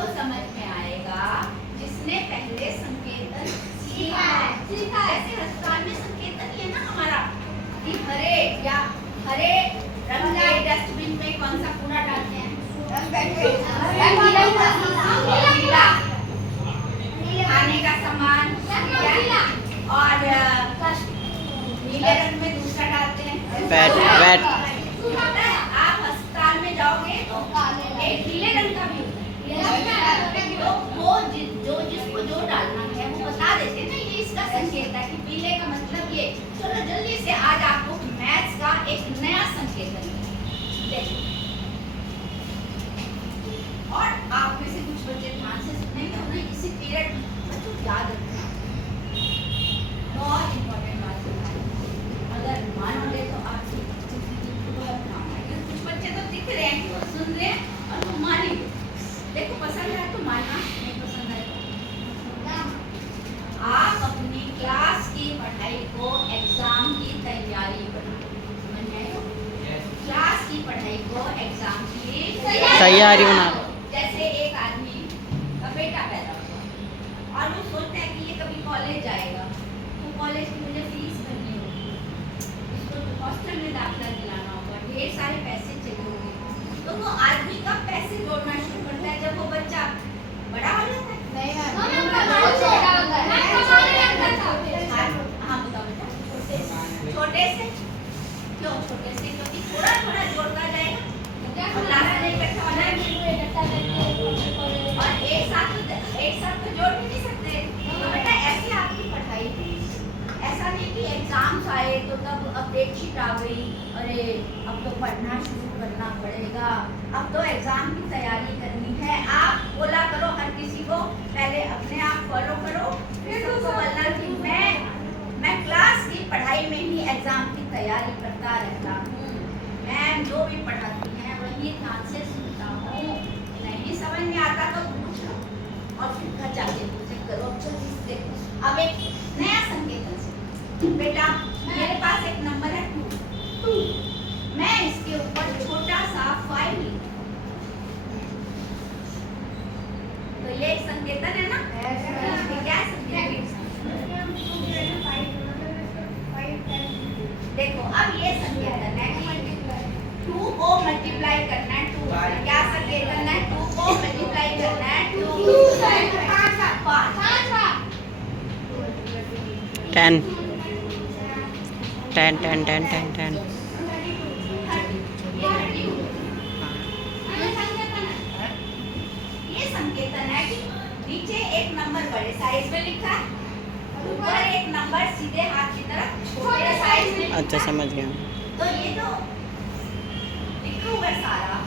को समझ में आएगा जिसने पहले संकेतन सीखा है। जैसे अस्पताल में संकेतन ये ना हमारा कि हरे रंग के डस्टबिन में कौन सा कूड़ा डालते हैं? नीला। खाने का सामान और नीले रंग में दूसरा डालते हैं बैट। आप अस्पताल में जाओगे तो एक नीले रंग का भी तो वो जिसको जो डालना है वो बता देते ना, ये इसका संकेत है कि पीले का मतलब ये। चलो जल्दी से आज आपको मैथ्स का एक नया संकेतन देखो, और आप में से कुछ बच्चे ध्यान से सुनेंगे, उन्हें इसी पीरियड बच्चों याद रखना। बहुत इंपॉर्टेंट बात है, अगर मानोगे तो आपकी कुछ बच्चे तो दिख रहे हैं कि वो सुन रहे हैं और वो मानेंगे। देखो पसंद है तो मानना, नहीं पसंद है तो आप अपनी क्लास की पढ़ाई को एग्जाम की तैयारी बनाओ। समझ में आया? क्लास की पढ़ाई को एग्जाम की तैयारी बना। जैसे एक आदमी का बेटा पैदा हुआ और वो सोचता है कि ये कभी कॉलेज जाएगा, तो कॉलेज की मुझे फीस भरनी होगी, उसको हॉस्टल में दाखिला दिलाना होगा, ढेर सारे पैसे चाहिए होंगे, तो वो आदमी कब पैसे जोड़ना शुरू करता है? जब वो बच्चा बड़ा हो जाता है। हाँ बताओ बेटा, छोटे से क्यों? छोटे से क्योंकि थोड़ा थोड़ा जोड़ता जाएगा और लास्ट में इकट्ठा हो जाएगा, और एक साथ तो जोड़ भी नहीं सकते। तो बेटा ऐसे आपकी पढ़ाई, ऐसा नहीं कि एग्जाम्स आए तो तब अब डेटशीट आ गई, अरे अब तो पढ़ना शुरू करना पड़ेगा, अब तो एग्जाम की तैयारी करनी है। आप बोला करो हर किसी को, पहले अपने आप फॉलो करो, फिर उसको बोलना कि मैं क्लास की पढ़ाई में ही एग्जाम की तैयारी करता रहता हूँ, मैम जो भी पढ़ाती हैं वही ध्यान से सुनता हूँ, नहीं समझ में आता तो पूछ लो और फिर घर जाके पूछे करो। जल्दी से देखो, अब एक नया संकेतन से बेटा, मेरे पास एक नंबर है 2, मैं इसके ऊपर छोटा सा 5 लिखूं, तो ये एक संकेतन है ना? ये क्या संकेतन? देखो अब ये संकेतन है कि 2 को मल्टीप्लाई करना है 2 से। क्या संकेतन है? 2 को मल्टीप्लाई करना है 2 से 5। 10 ये संकेतन है कि नीचे एक नंबर बड़े साइज में लिखा है, ऊपर एक नंबर सीधे हाथ की तरफ छोटे साइज में। अच्छा समझ गया। तो ये जो लिखा हुआ सारा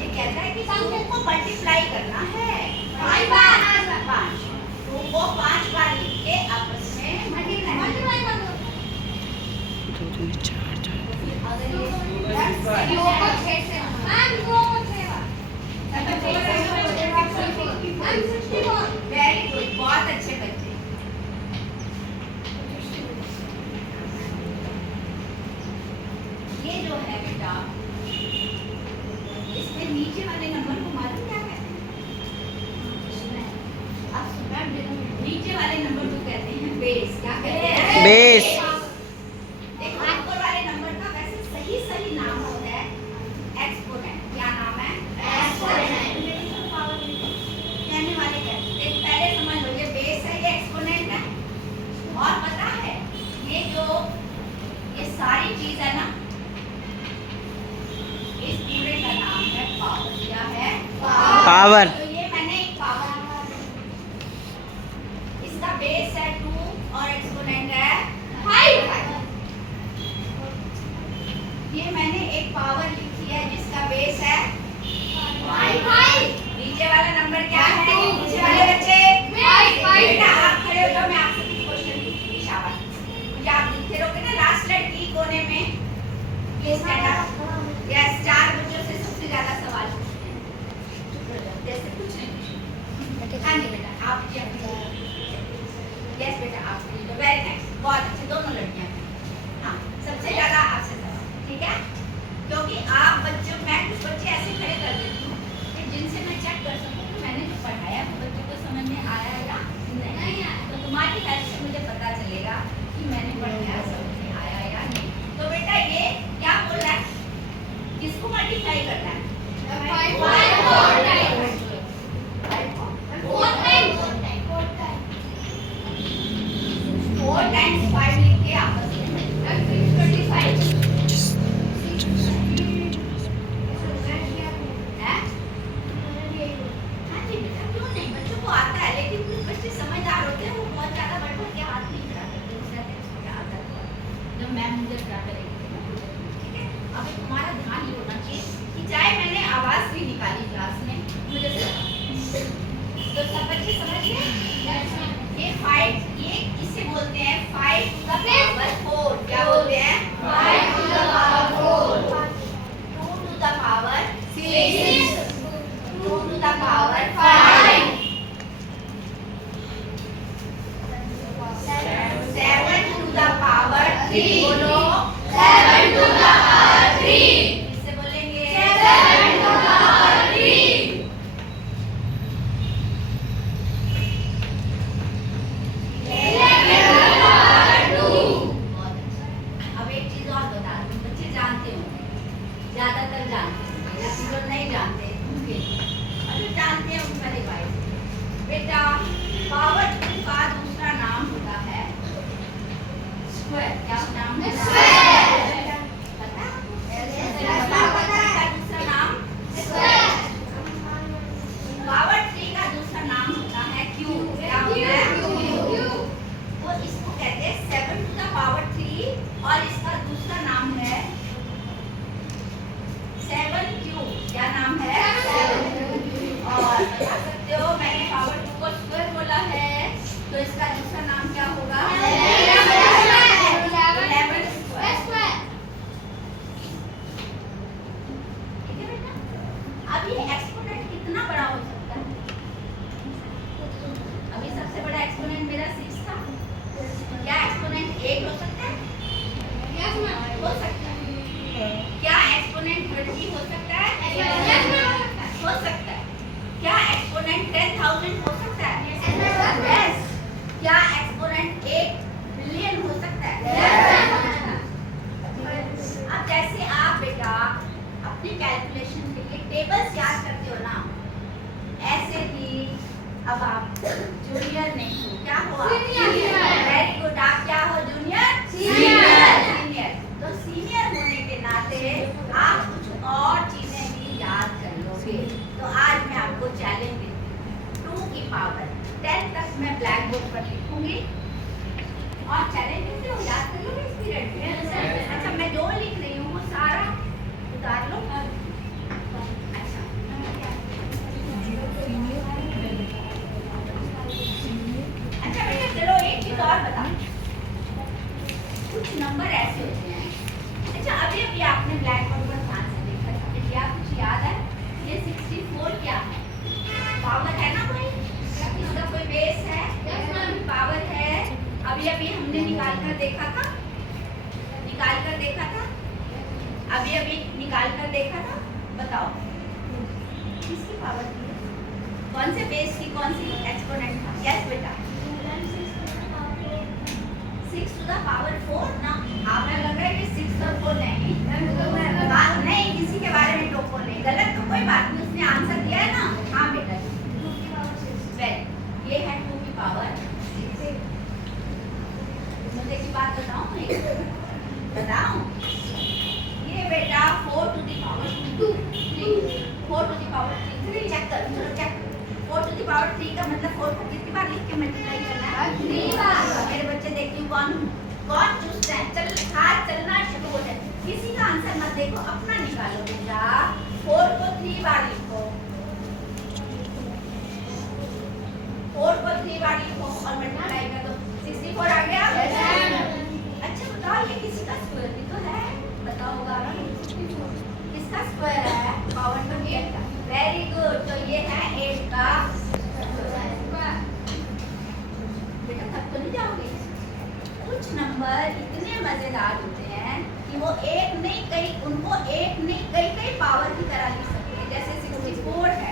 ये कहता है कि 2 को मल्टीप्लाई करना है 5 बार, 2 को 5 बार लिख के आपस में मल्टीप्लाई कर दो। 2 2 4 वेरी गुड, बहुत अच्छे बच्चे। ये जो है बेटा, इसमें नीचे वाले नंबर को मालूम क्या कहते हैं? आप सुना, नीचे वाले नंबर को कहते हैं बेस। क्या कहते हैं? बेस। देखो ऊपर वाले नंबर का वैसे सही नाम होता है एक्सपोनेंट। क्या नाम है? एक्सपोनेंट। कहने वाले कहते हैं, पहले समझ लो ये बेस है, ये एक्सपोनेंट है, और पता है ये सारी चीज है ना, इस पूरे का नाम है पावर। क्या है? पावर। तो ये मैंने एक पावर, इसका बेस है 2 और एक्सपोनेंट है 5। ये मैंने एक पावर लिखी है जिसका बेस है 5। नीचे वाला नंबर क्या है? नीचे वाले बच्चे बेटा आप खड़े हो जाओ, मैं आपसे कुछ क्वेश्चन पूछूंगी, शाबाश। मुझे आप लिखते रहोगे ना लास्ट लड़की कोने में, प्लीज स्टैंड अप। यस, 4 बच्चों से सबसे ज्यादा सवाल पूछते हैं, जैसे 10,000 हो सकता है? Yes. क्या एक्सपोनेंट 1 बिलियन हो सकता है? अब जैसे आप बेटा अपनी कैलकुलेशन के लिए टेबल्स याद करते हो ना, ऐसे ही अब आप जूनियर नहीं हो, क्या हो आप? वेरी गुड, आप क्या हो? Junior senior. तो सीनियर होने के नाते आप कुछ और चीजें भी याद कर लोगे। तो आज मैं आपको चैलेंज देती हूँ, 2 की पावर 10 तक मैं ब्लैक बोर्ड पर लिखूंगी और चैलेंज देती हूँ, याद कर लोगे इस पीरियड में? अच्छा, मैं जो लिख रही हूँ वो सारा उतार लो। अच्छा बेटा चलो एक चीज और बता, कुछ नंबर ऐसे होते हैं। अच्छा अभी अभी आपने ब्लैक बोर्ड पर ध्यान से देखा था, क्या कुछ याद है? ये 64 क्या है? पावर है ना कोई? इसका कोई बेस है? पावर है। अभी अभी हमने निकाल कर देखा था, अभी अभी निकाल कर देखा था। बताओ किसकी पावर थी? कौन से बेस की, कौन सी एक्सपोनेंट था? यस बेटा 6 to the power 4 ना। आपने लग रहा है कि 6 और 4 नहीं, नहीं किसी के बारे में टोको नहीं, गलत तो कोई बात नहीं, उसने आंसर दिया है ना। हाँ बेटा वेल ये है 2 की पावर 6। मुझे की बात बताऊं, ये बेटा 4 to the power 2 3 4 to the power 3 check कर 4 to the power 3 का मतलब 4 को कितनी बार लिख के मल्टीप्लाई करना है? 3 बार। मेरे बच्चे देखती हूँ कौन चूसते हैं। चल हाथ चलना शुरू हो जाए, किसी का आंसर मत देखो, अपना निकालो बेटा। 4 को 3 बार लिखो, 4 को 3 बार लिखो और मल्टीप्लाई कर दो, 64 आ गया। अच्छा बताओ ये किसी का स्क्वायर भी तो है, बताओ बाबा किसका स्क्वायर है? पावर का 8 का। वेरी गुड, तो ये है 8 का। बेटा थक तो नहीं जाओगे? कुछ नंबर इतने मजेदार होते हैं कि वो एक नहीं कई, उनको एक नहीं कई पावर की तरह लिख सकते हैं। जैसे 64 है,